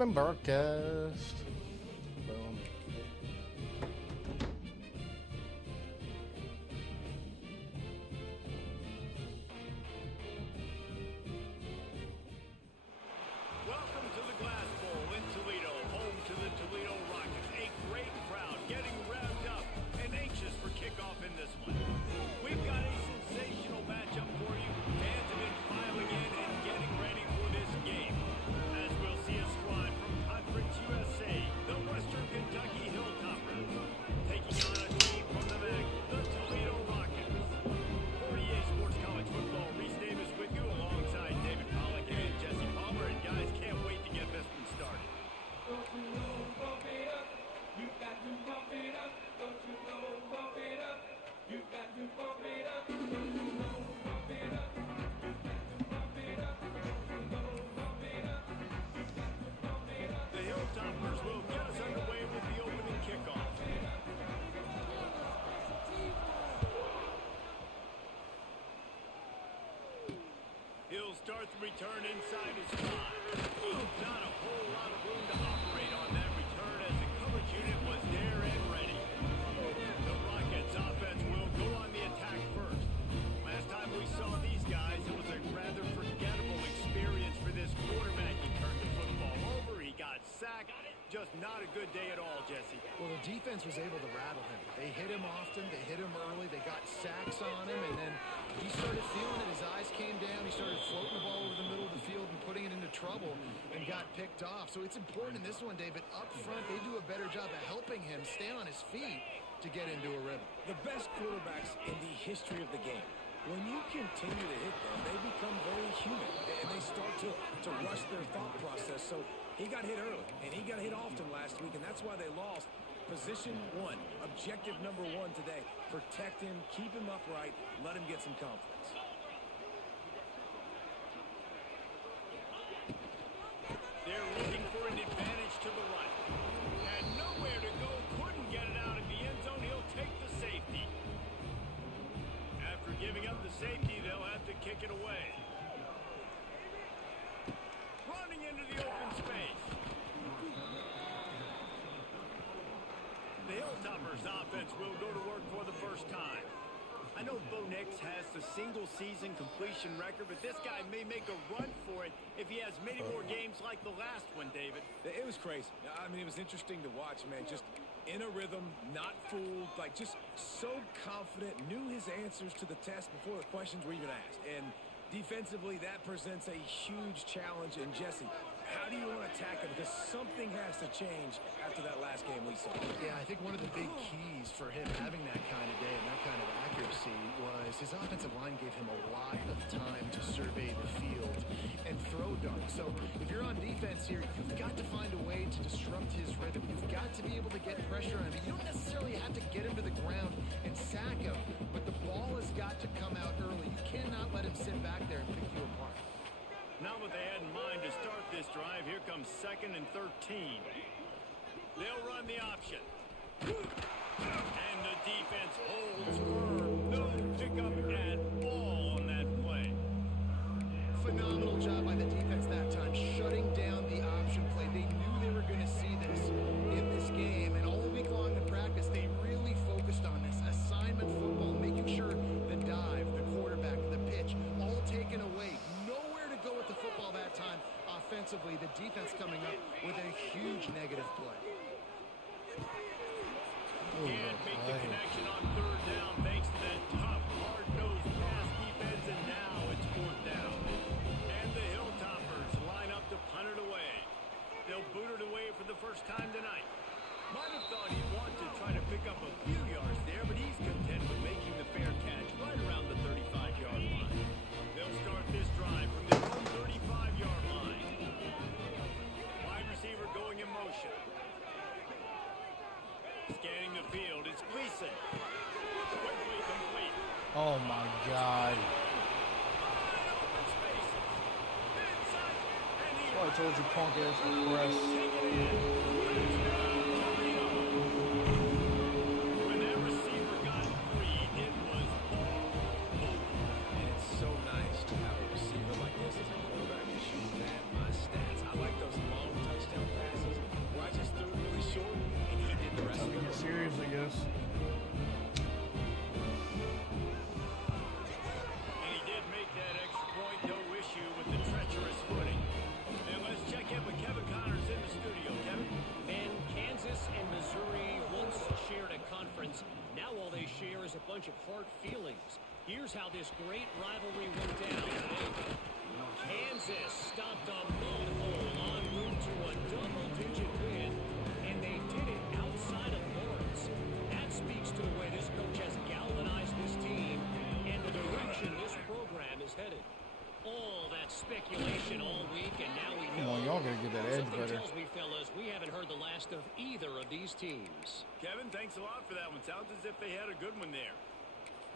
Live broadcast. Boom. Welcome to the Glass Bowl in Toledo, home to the Toledo Rockets. A great crowd getting revved up and anxious for kickoff in this one. We've got a sensational matchup for you. Fans have been filing in and getting ready for this game. As we'll see a squad from Conference USA, the Western Kentucky Hilltoppers, taking on a team from the MAC, the Toledo Rockets. For EA Sports College Football, Reese Davis with you alongside David Pollack and Jesse Palmer. And guys, can't wait to get this one started. Don't you know, bump it up. You got to bump it up. Don't you know, bump it up. You got to bump it up. Don't you know, bump it up. You got to bump it up. Don't you know, bump it up. You got to bump it up. The Hilltoppers will get us underway with the opening kickoff. He'll start the return inside his 5. Not a whole lot of room to operate on that return as the coverage unit was there and ready. The Rockets offense will go on the attack first. Last time we saw these guys, it was a rather forgettable experience for this quarterback. He turned the football over, he got sacked. Just not a good day at all, Jesse. Well, the defense was able to rattle him. They hit him often, they hit him early, they got sacks on him, and then he started feeling it. His eyes came down, he started floating the ball over the middle of the field and putting it into trouble and got picked off. So it's important in this one, David, up front, they do a better job of helping him stay on his feet to get into a rhythm. The best quarterbacks in the history of the game, when you continue to hit them, they become very human, and they start to rush their thought process. So he got hit early, and he got hit often last week, and that's why they lost. Position 1, objective number 1 today. Protect him, keep him upright, let him get some confidence. They're looking for an advantage to the right. And nowhere to go, couldn't get it out in the end zone. He'll take the safety. After giving up the safety, they'll have to kick it away. Running into the open space. The Hilltoppers offense will go to work for the first time. I know Bo Nix has the single-season completion record, but this guy may make a run for it if he has many more games like the last one, David. It was crazy. I mean, it was interesting to watch, man. Just in a rhythm, not fooled, like just so confident, knew his answers to the test before the questions were even asked. And defensively, that presents a huge challenge. And Jesse, how do you want to attack him? Because something has to change after that last game we saw. Yeah, I think one of the big keys for him having that kind of day and that kind of accuracy was his offensive line gave him a lot of time to survey the field and throw darts. So if you're on defense here, you've got to find a way to disrupt his rhythm. You've got to be able to get pressure on him. You don't necessarily have to get him to the ground and sack him, but the ball has got to come out early. You cannot let him sit back there and pick you apart. Not what they had in mind to start this drive. Here comes 2nd and 13. They'll run the option. And the defense holds firm. No pickup at all on that play. Phenomenal job by the defense that time, shutting down the option play. They knew they were going to see this in this game, and all week long in practice, they really focused on this assignment football, making sure the dive, the quarterback, the pitch, all taken away. Nowhere to go with the football that time. Offensively, the defense coming up with a huge negative play. Can't make the connection on 3rd down thanks to that tough, hard-nosed pass defense, and now it's 4th down. And the Hilltoppers line up to punt it away. They'll boot it away for the first time tonight. Might have thought he'd want to try to pick up a few yards there, but he's content with making the fair catch right around the 35-yard line. They'll start this drive from their own 35-yard line. Wide receiver going in motion. Scanning the field, it's Gleason. Quickly complete. Oh my God. Oh, I told you punk ass press. When that receiver got free, it was all over. And it's so nice to have a receiver like this as a quarterback. You shoot that, my stats. I like those long touchdown series, I guess. And he did make that extra point, no issue with the treacherous footing. And let's check in with Kevin Connors in the studio. Kevin? And Kansas and Missouri once shared a conference. Now all they share is a bunch of hard feelings. Here's how this great rivalry went down. Kansas stopped a mud hole en route to a double-digit win, and they did it outside of Lawrence. That speaks to the way this coach has galvanized this team and the direction this program is headed. All that speculation all week, and now we know. Come on, y'all gotta get that edge Something better. tells me, fellas, we haven't heard the last of either of these teams. Kevin, thanks a lot for that one. Sounds as if they had a good one there.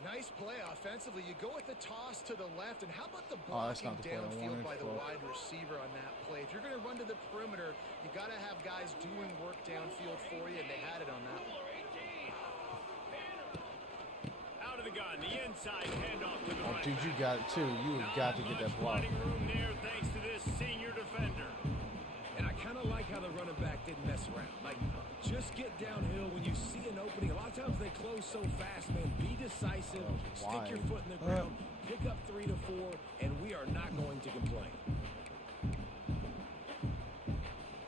Nice play offensively. You go with the toss to the left, and how about the Oh, that's blocking not the play I downfield wanted. by the Well, wide receiver on that play? If you're going to run to the perimeter, you got to have guys doing work downfield for you, and they had it on that one. Out of the gun, the inside handoff to the oh, right dude, you back. got it too. You have got to get that block. Running room there thanks to this senior defender. And I kind of like how the running back didn't mess around. Like, just get downhill when you see an opening. A lot of times they close so fast, man. Be decisive. Stick your foot in the ground. Pick up 3 to 4, and we are not going to complain.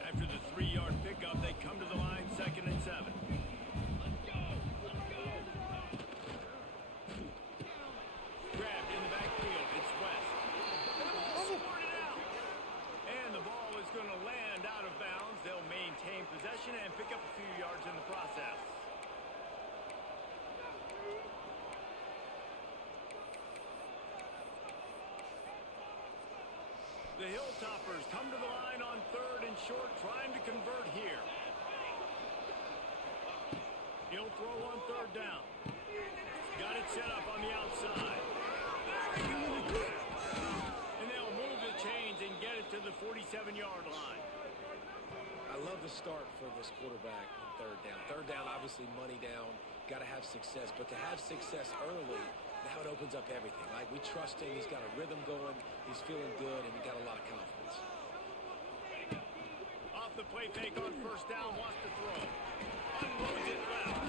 After the 3-yard pickup, they come to the line, 2nd and 7. Grabbed in the backfield. It's West. And the ball squirted out. And the ball is going to land out of bounds. They'll maintain possession and pick up a few yards in the process. The Hilltoppers come to the line on 3rd and short, trying to convert here. He'll throw on 3rd down. Got it set up on the outside. There he goes. And they'll move the chains and get it to the 47-yard line. I love the start for this quarterback on 3rd down. 3rd down, obviously money down. Got to have success. But to have success early, now it opens up everything. Like, we trust him. He's got a rhythm going. He's feeling good, and he got a lot of confidence. Off the play fake on 1st down, wants to throw. Unloads it left.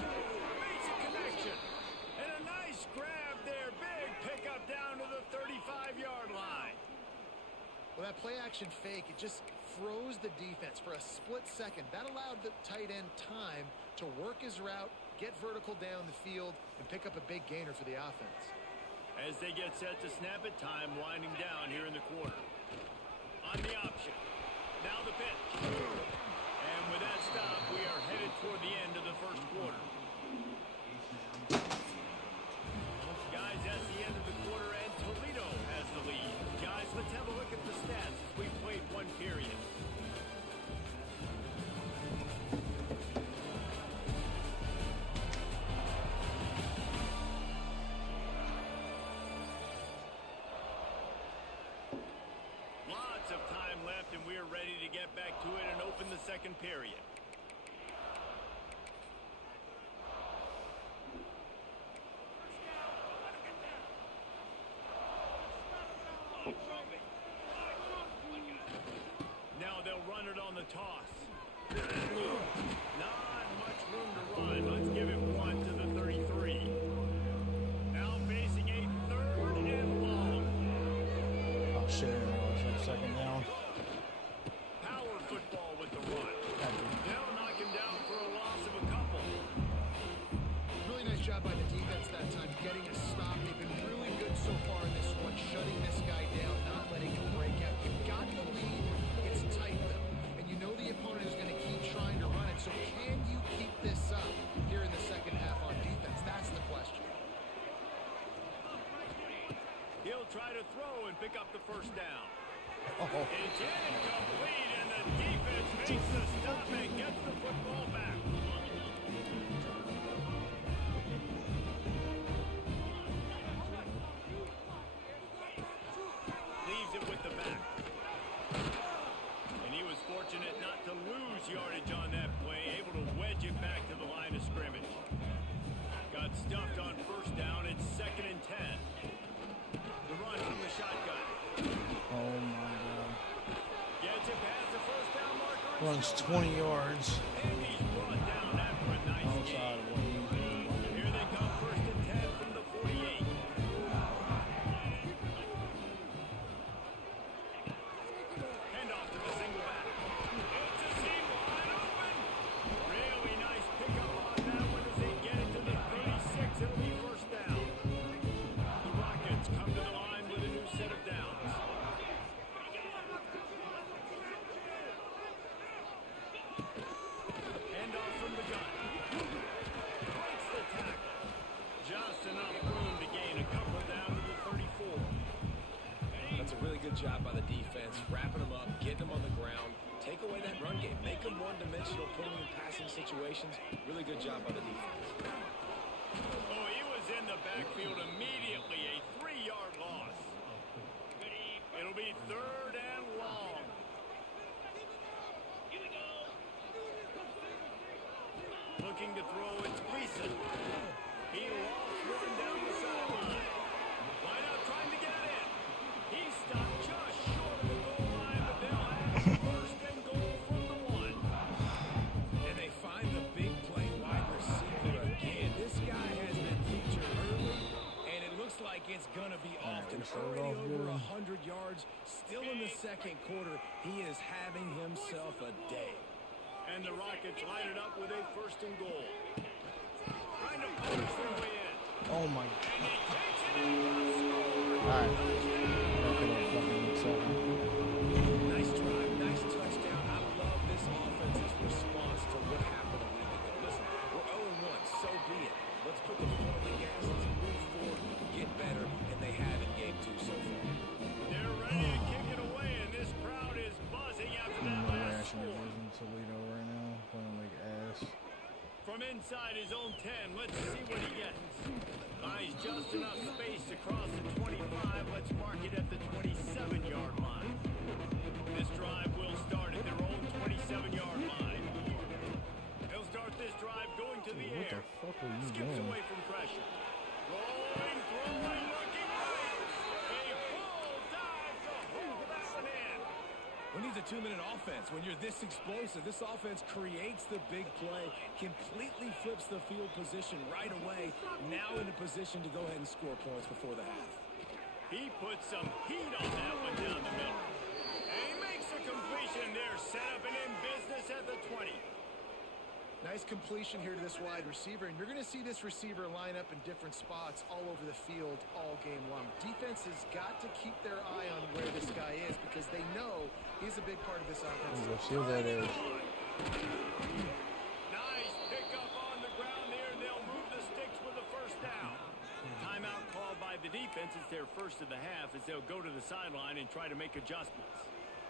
Makes a connection. And a nice grab there. Big pickup down to the 35-yard line. Well, that play-action fake, it just froze the defense for a split second. That allowed the tight end time to work his route, get vertical down the field, and pick up a big gainer for the offense. As they get set to snap it, time winding down here in the quarter. On the option. Now the pitch. And with that stop, we are headed toward the end of the 1st quarter. Guys, that's the end of the quarter, and Toledo has the lead. Guys, let's have a look at the stats as we played 1 period. Lots of time left, and we're ready to get back to it and open the 2nd period. Now they'll run it on the toss. Not much room to run. Let's give it 1 to the 33. Now facing a 3rd and long. Oh shit! It was 2nd down. Power football with the run. They'll knock him down for a loss of a couple. Really nice job by the defense that time, getting a stop. They've been really good so far in this one, shutting this guy down, not letting him break out. You've got the lead. It's tight, though. And you know the opponent is going to keep trying to run it. So can you keep this up here in the 2nd half on defense? That's the question. He'll try to throw and pick up the 1st down. Oh, It's incomplete, and the defense makes the stop and gets the football back. Leaves it with the back. And he was fortunate not to lose yardage on that play, able to wedge it back to the line of scrimmage. Got stuffed on 1st down. It's 2nd and 10. The run from the shotgun. oh my god. Gets it past the 1st down marker. Runs 20 yards. And he's brought down after a Nice outside game. of what he's doing. Here they come, 1st and 10 from the 48. Hand off to the single back. It's a seam wide open. Really nice pickup on that one as they get it to the 36. It'll be 1st down. The Rockets come to the line with a new set of downs. Hand off from the gun. Breaks the tackle. Just enough room to gain a couple down to the 34. That's a really good job by the defense, wrapping them up, getting them on the ground, take away that run game, make them one-dimensional, put them in passing situations. Really good job by the defense. Oh, he was in the backfield immediately. A 3-yard loss. It'll be 3rd and long. Looking to throw, it's Gleason. He lost one down the sideline. Line out trying to get it in. He stopped just short of the goal line, but they'll have 1st and goal from the 1. And they find the big play wide receiver again. This guy has been featured early, and it looks like it's going to be often. we started Already off over good. 100 yards, still in the 2nd quarter. He is having himself a day. And the Rockets line it up with a 1st and goal. Trying to punch their way in. Oh my. And he takes it in for the score. Alright. Fucking 7. Nice drive, nice touchdown. I love this offense's response to what happened a week ago. Listen, we're 0-1, so be it. Let's put the foot on the gas, let's move forward, get better, and they have in game 2 so far. They're ready to kick it away, and this crowd is buzzing after that last Rashing score. is in Toledo right now, playing like ass. From inside his own 10, let's see what he gets. Buys just enough space to cross the 25. Let's mark it at the 27-yard line. This drive will start at their own 27-yard line. They'll start this drive going to the What air. the fuck are you Skips doing? away from pressure. Rolling, throwing, looking right. A full dive to hold that one in. Who needs a 2-minute offense when you're this explosive? This offense creates the big play, completely flips the field position right away, now in a position to go ahead and score points before the half. He puts some heat on that one down the middle. And he makes a completion there, set up and in business at the 20. Nice completion here to this wide receiver, and you're going to see this receiver line up in different spots all over the field all game long. Defense has got to keep their eye on where this guy is because they know he's a big part of this offense. Go seal that edge. Nice pickup on the ground there. They'll move the sticks with the 1st down. Timeout called by the defense. It's their 1st of the half as they'll go to the sideline and try to make adjustments.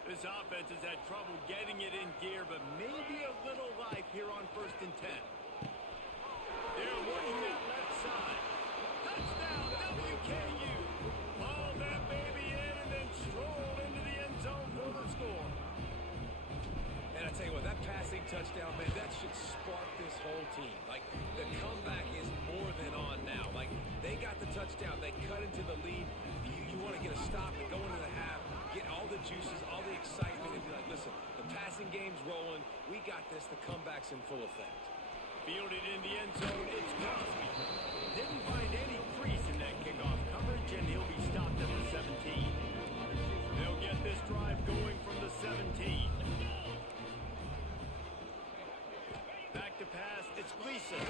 This offense has had trouble getting it in gear, but maybe a little life here on 1st and 10. They're working that left side. Touchdown, WKU. Haul that baby in and then stroll into the end zone for the score. And I tell you what, that passing touchdown, man, that should spark this whole team. Like, the comeback is more than on now. Like, they got the touchdown. They cut into the lead. You want to get a stop and go into the half, get all the juices, all the excitement, and be like, listen, the passing game's rolling. We got this. The comeback's in full effect. Fielded in the end zone, it's Crosby. Didn't find any crease in that kickoff coverage, and he'll be stopped at the 17. They'll get this drive going from the 17. Back to pass, it's Gleason.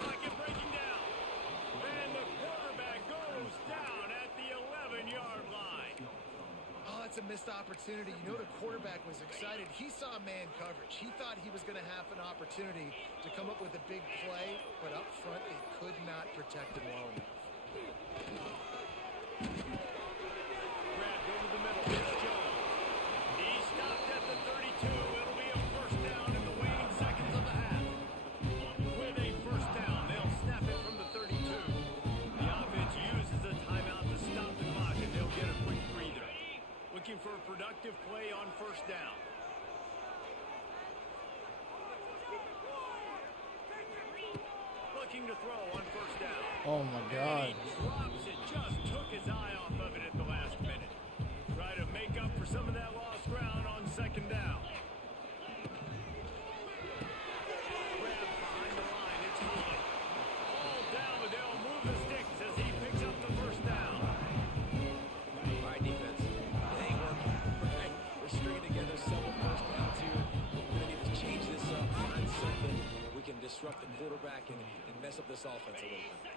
Pocket breaking down. And the quarterback goes down at the 11-yard line. Oh, that's a missed opportunity. You know the quarterback was excited. He saw man coverage. He thought he was going to have an opportunity to come up with a big play, but up front it could not protect him well enough. Grabbed over the middle, it's Jones. He stopped at the 32. It'll be a 1st down in the waning seconds of the half. With a 1st down, they'll snap it from the 32. The offense uses a timeout to stop the clock, and they'll get a quick breather. Looking for a productive play on 1st down. Looking to throw on 1st down. Oh my God. And he drops it, just took his eye off of it at the last minute. Try to make up for some of that lost ground on 2nd down. Grab behind the disrupt the quarterback and mess up this offense a little bit.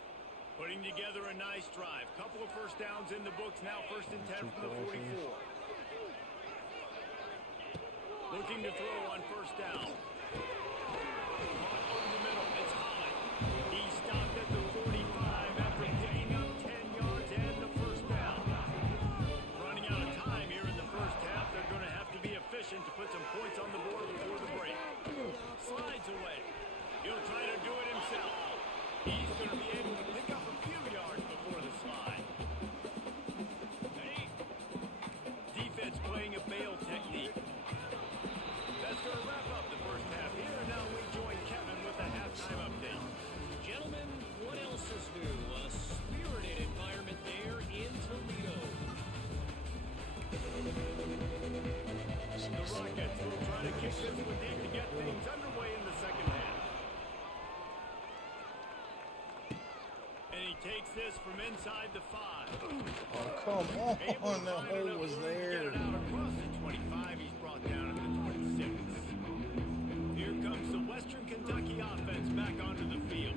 Putting together a nice drive. Couple of first downs in the books now. 1st and 10 from the 44. Looking to throw on 1st down. Caught over the middle. It's Holland. He stopped at the 45 after picking up 10 yards and the 1st down. Running out of time here in the 1st half. They're going to have to be efficient to put some points on the board before the break. Slides away. He'll try to do it himself. He's going to be able to pick up a few yards before the slide. Defense playing a bail technique. That's going to wrap up the 1st half here. And now we join Kevin with a halftime update. Gentlemen, what else is new? A spirited environment there in Toledo. The Rockets will try to kick this one deep to get things underway in the 2nd half. And he takes this from inside the 5. Oh, come on. The hole was there. Get it out across the 25. He's brought down at the 26. Here comes the Western Kentucky offense back onto the field.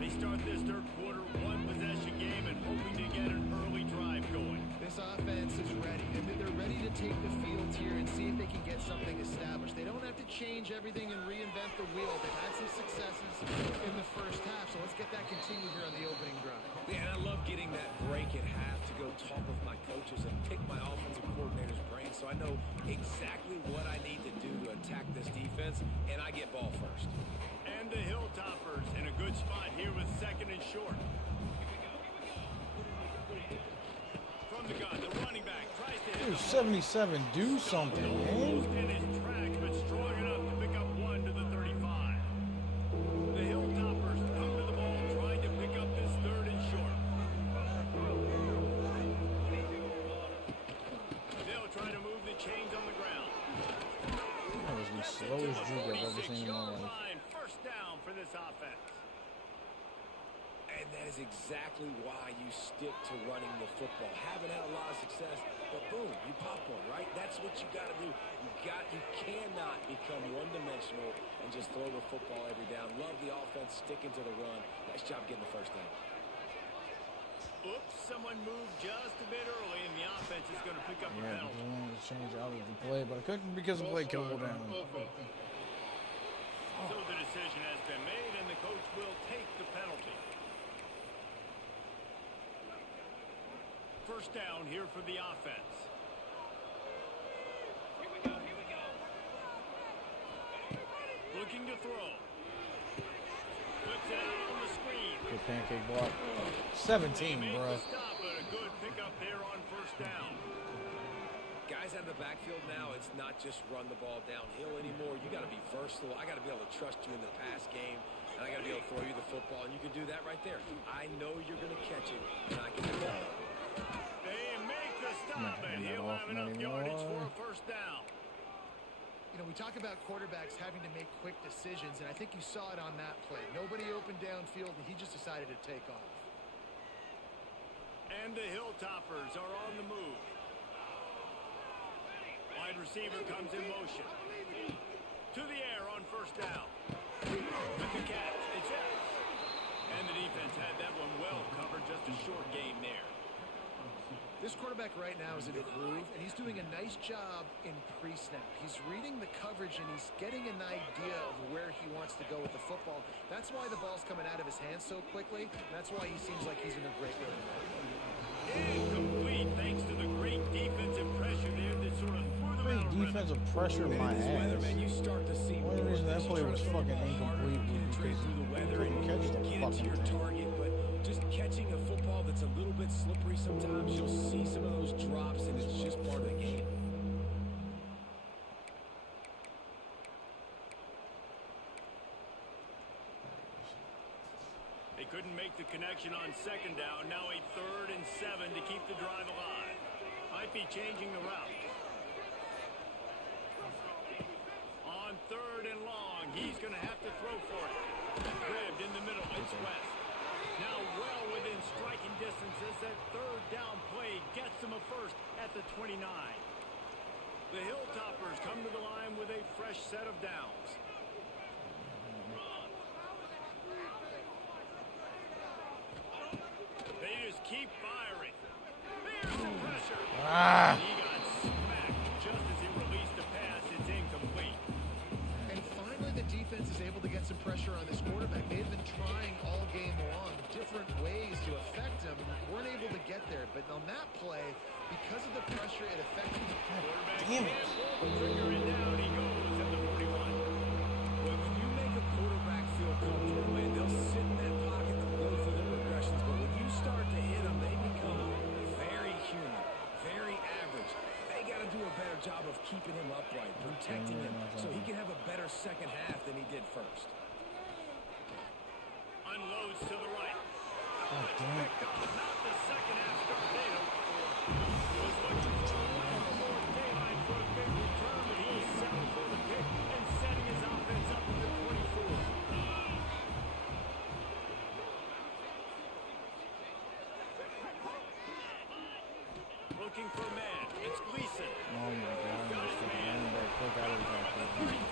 They start this 3rd quarter, 1-possession game and hoping to get an early drive going. This offense is ready. I mean, they're ready to take the field here and see if they can get something established. They don't have to change everything and reinvent the wheel. They've had some successes in the 1st half, so let's get that continued here on the opening drive. Man, I love getting that break at half to go talk with my coaches and pick my offensive coordinator's brain so I know exactly what I need to do to attack this defense, and I get ball first. And the Hilltoppers in a good spot here with 2nd and short. From the gun, the running back tries to hit Dude, 77. Do something, man. almost in his tracks, but strong enough to pick up 1 to the 35. The Hilltoppers come to the ball trying to pick up this 3rd and short. They'll try to move the chains on the ground. That was the slowest juke I've ever seen in my 46-yard life. line, 1st down for this offense. And that is exactly why you stick to running the football. Haven't had a lot of success, but boom, you pop one, right? That's what you got to do. You cannot become one-dimensional and just throw the football every down. Love the offense, sticking to the run. Nice job getting the 1st down. Oops, someone moved just a bit early, and the offense is going to pick up a Yeah, I penalty. wanted to change out of the play, but I couldn't because the play killed down. So the decision has been made, and the coach will take the penalty. 1st down here for the offense. Looking to throw. Puts it out on the screen. Good pancake block. 17, Made bro. the stop, but a good pickup there on 1st down. Guys out of the backfield now, it's not just run the ball downhill anymore. You got to be versatile. I got to be able to trust you in the pass game, and I got to be able to throw you the football, and you can do that right there. I know you're going to catch it, and I can do that. They make the stop, and hand that he'll off, have enough not yardage anymore. for a 1st down. You know, we talk about quarterbacks having to make quick decisions, and I think you saw it on that play. Nobody opened downfield, and he just decided to take off. And the Hilltoppers are on the move. Wide receiver comes in motion. To the air on 1st down. With the catch, it's out. And the defense had that one well covered, just a short game there. This quarterback right now is in a groove, and he's doing a nice job in pre-snap. He's reading the coverage, and he's getting an idea of where he wants to go with the football. That's why the ball's coming out of his hands so quickly. That's why he seems like he's in a great rhythm. Incomplete, thanks to the great defensive pressure there that sort of threw them Great out of rhythm. defensive pressure my In this weather, ass. man, you start to see The only reason that play was fucking incomplete was penetrate because through the he weather couldn't and catch the get into fucking your thing. target, but just catching a football that's a little bit slippery sometimes, you'll see some of those drops, and it's just part of the game. They couldn't make the connection on 2nd down. Now a 3rd and 7 to keep the drive alive. Might be changing the route. On 3rd and long, he's going to have to throw for it. Grabbed in the middle, it's West. Now well within striking distance as that 3rd down play gets him a 1st at the 29. The Hilltoppers come to the line with a fresh set of downs. pressure. Ah. He got smacked just as he released the pass. It's incomplete. And finally, the defense is able to get some pressure on this quarterback. They've been trying all game long different ways to affect him. Weren't able to get there, but on that play, because of the pressure, it affected him. Quarterback Damn it. can't pull the trigger, and down he goes at the 41. Well, when you make a quarterback feel comfortable, man, they'll sit in that pocket and go through their progressions. But when you start to hit them, they become very human, very average. They got to do a better job of keeping him upright, protecting him, so he can have a better second half than he did first. Unloads to the right. God damn it. Picked up, not the second half start they hoped for. Was looking for a little more daylight for a big return, but he is settled for the pick and setting his offense up to the 24. Looking for a man. It's Gleason. Oh my God. Got his man. Running back. Quick out of his At the 35.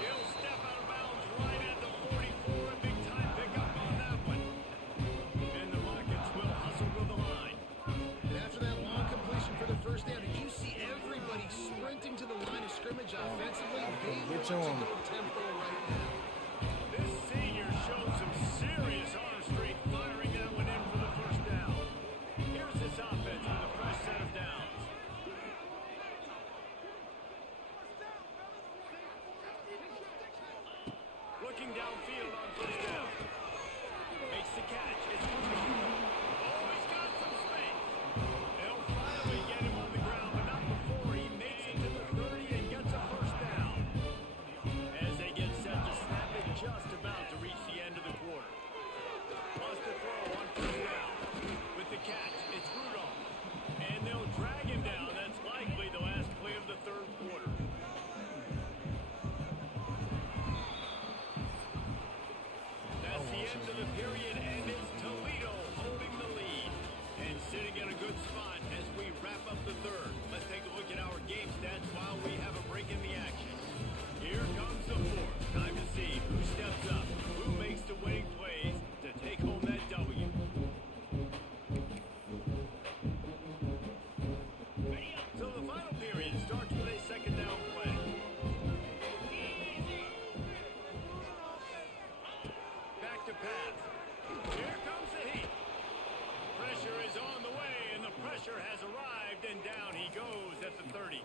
He'll step out of bounds right at the 44. A big time pickup on that one. And the Rockets will hustle to the line. And after that long completion for the first down, did you see everybody sprinting to the line of scrimmage offensively? They Get want to to him. go tempo right now. This senior showed some serious arm strength firing that one in for the first down. Here's this offense with a fresh set of downs. Looking downfield on first down. Makes the catch. It's oh, he's got some space. They'll finally get him on the ground, but not before he makes it to the 30 and gets a first down. As they get set to snap it, just about to reach the end of the quarter. Wants to throw on first down. With the catch, it's Rudolph. And they'll drag him down. That's likely the last play of the third quarter. That's the end of the period, and it's Toledo holding the lead. And sitting in a good spot as we wrap up the third. Let's take a look at our game stats while we have a break in the action. Here comes the fourth. Time to see who steps up, who makes the winning plays to take home that W. So the final period starts with a second down play. Back to pass. Here comes the heat. Pressure is on the way, and the pressure has arrived, and down he goes at the 30.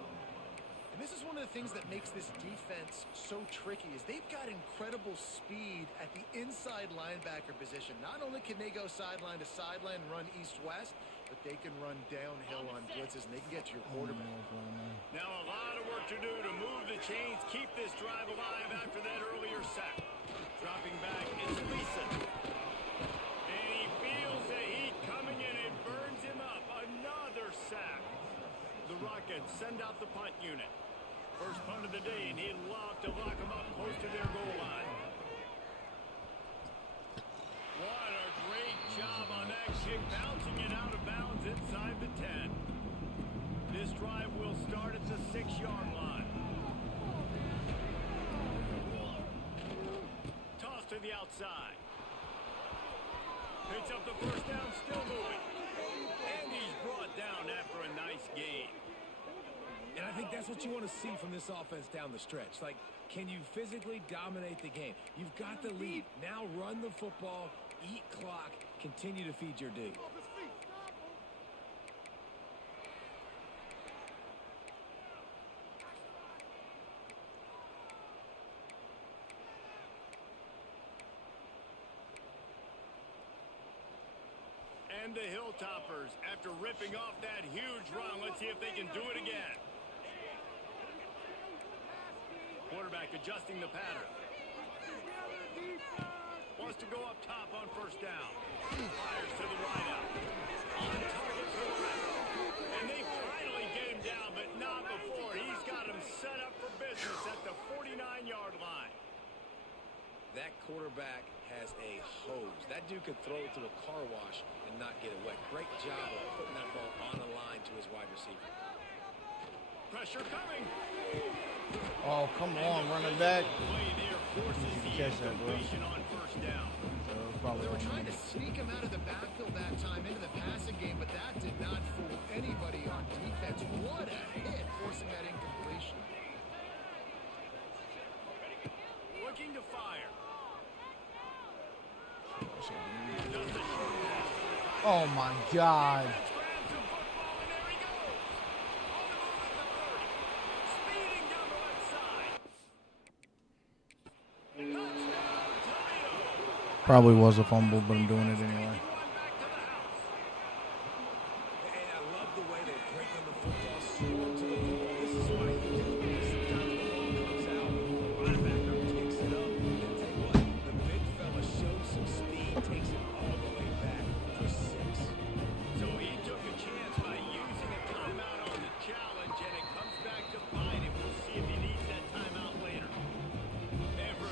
And this is one of the things that makes this defense so tricky is they've got incredible speed at the inside linebacker position. Not only can they go sideline to sideline and run east-west, but they can run downhill on blitzes, and they can get to your quarterback. Now a lot of work to do to move the chains, keep this drive alive after that earlier sack. Dropping back, it's Gleason. And he feels the heat coming in. It burns him up. Another sack. The Rockets send out the punt unit. First punt of the day, and he'd love to lock them up close to their goal line. What a great job on that kick, bouncing it out of bounds inside the 10. This drive will start at the 6-yard line. Toss to the outside. Picks up the first down, still moving. And he's brought down after a nice gain. And I think that's what you want to see from this offense down the stretch. Like, can you physically dominate the game? You've got the lead. Now run the football, eat clock, continue to feed your D. And the Hilltoppers, after ripping off that huge run, let's see if they can do it again. Quarterback adjusting the pattern. Wants to go up top on first down. Fires to the wideout. On target for the rest. And they finally get him down, but not before. He's got him set up for business at the 49-yard line. That quarterback has a hose. That dude could throw it to a car wash and not get it wet. Great job of putting that ball on the line to his wide receiver. Pressure coming. Oh, come on, running back. Play there forces the catch that, bro. incompletion on first down. They were trying to sneak him out of the backfield that time into the passing game, but that did not fool anybody on defense. What a hit, forcing that incompletion. Looking to fire. Oh my God. Grabs the football, and there he goes. On the move at the 30. Speeding down the left side. Touchdown, Toledo. Probably was a fumble, but I'm doing it anyway. And I love the way they break on the football, slow to the football. This is why you do it. Sometimes the ball comes out, the linebacker picks it up, and tell you what, the big fella shows some speed, takes it all the way back for 6. So he took a chance by using a timeout on the challenge, and it comes back to bite him. We'll see if he needs that timeout later.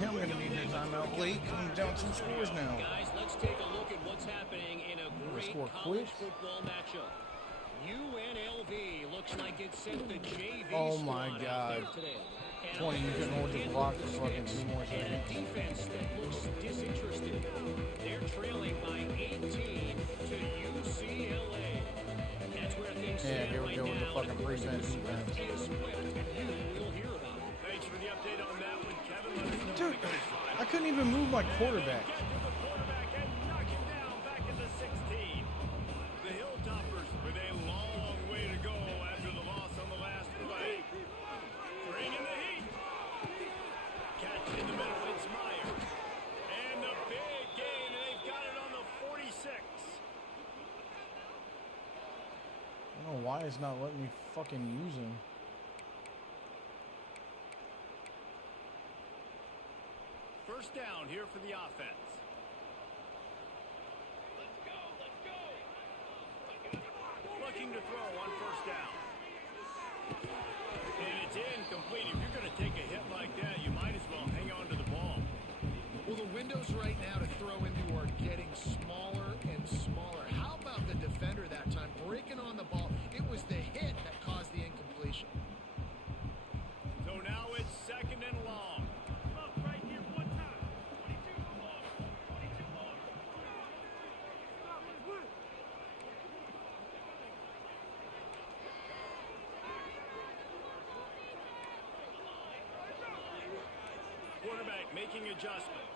Yeah, I'm gonna need that timeout late. I'm down 2 scores now. Guys, let's take a look at what's happening in a great score college quick. football matchup. UNLV looks like it sent the JV Oh my squad out God. there today. And 20, you couldn't hold the block for fucking 2 more and a seconds. defense that looks disinterested. They're trailing by 18 to UCLA. That's where things Yeah, stand here we right go with the now. fucking And of course, prevent the Swift defense. is Swift. You will hear about it. Thanks for the update on that one, Kevin. Let us know Dude, when it goes live. I couldn't even move my quarterback. Get to the quarterback and knock him down back at the 16. The Hilltoppers with a long way to go after the loss on the last play. Bringing the heat. Catch in the middle, it's Meyer. And the big gain, and they've got it on the 46. I don't know why it's not letting me fucking use him. First down here for the offense. Looking to throw on first down. And it's incomplete. If you're going to take a hit like that, you might as well hang on to the ball. Well, the windows right now to throw into are getting smaller and smaller. How about the defender that time breaking on the ball? It was the hit that caused the incompletion. So now it's second and long. Quarterback making adjustments.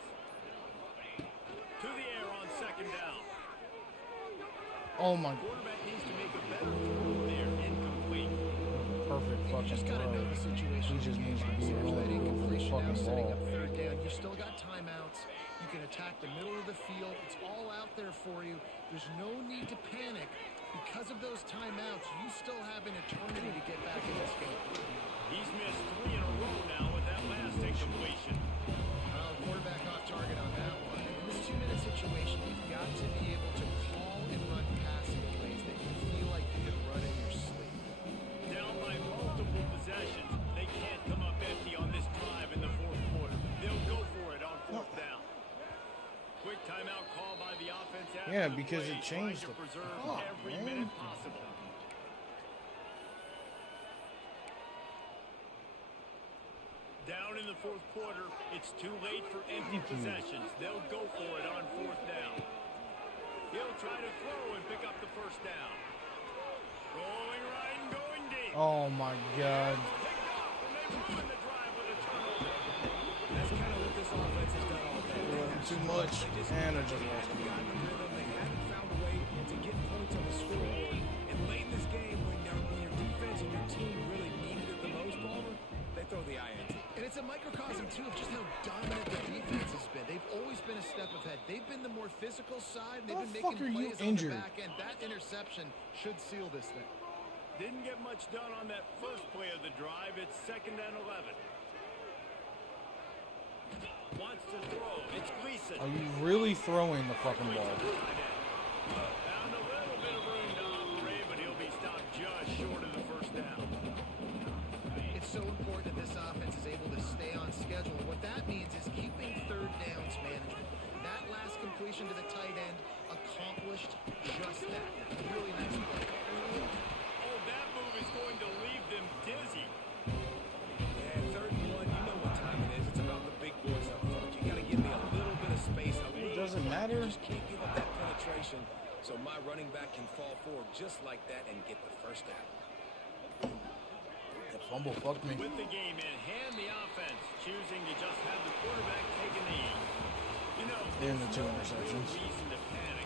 To the air on second down. Oh my, Quarterback needs to make a better throw there. Incomplete. perfect You fucking just got to throw. know the situation. He just needs to be There's that on the incompletion now, fucking setting ball. up third down. You've still got timeouts. You can attack the middle of the field. It's all out there for you. There's no need to panic. Because of those timeouts, you still have an eternity to get back in this game. He's missed 3 in a row now with that last incompletion. Quarterback off target on that one. In this 2-minute situation, you've got to be able to call and run passing plays that you feel like you can run in your sleep. Down by multiple possessions. They can't come up empty on this drive in the fourth quarter. They'll go for it on fourth down. Quick timeout call by the offense after Yeah, the because play, it changed trying to the preserve clock, every man. minute possible. Down in the fourth quarter, it's too late for empty possessions. They'll go for it on fourth down. He'll try to throw and pick up the first down. Rolling right and going deep. Oh my God. Picked off, and they ruin the drive with a turnover. That's kind of what this offense has done all day. They have Too much, and I just lost haven't him. gotten the rhythm. They haven't found a way to get points on the scoreboard. And late in this game, when your defense and your team really needed it the most, Palmer, they throw the INT. And it's a microcosm, too, of just how dominant the defense has been. They've always been a step ahead. They've been the more physical side. They've How been the fuck making are you plays on injured? the back end. That interception should seal this thing. Didn't get much done on that first play of the drive. It's second and 11. Wants to throw. It's Gleason. Are you really throwing the fucking ball? Found a little bit of room to operate, but he'll be stopped just short of the first down. It's so important that this offense is able to stay on schedule. What that means is keeping third downs management. That last completion to the tight end accomplished just that. Really nice play. Oh, that move is going to leave them dizzy. Yeah, 3rd and 1, you know what time it is. It's about the big boys up matter. You just can't give up that penetration, so my running back can fall forward just like that and get the first down. That fumble fucked me. With the game in hand, the offense choosing to just have the quarterback take a knee. You know, And the there's two no real interceptions. reason to panic.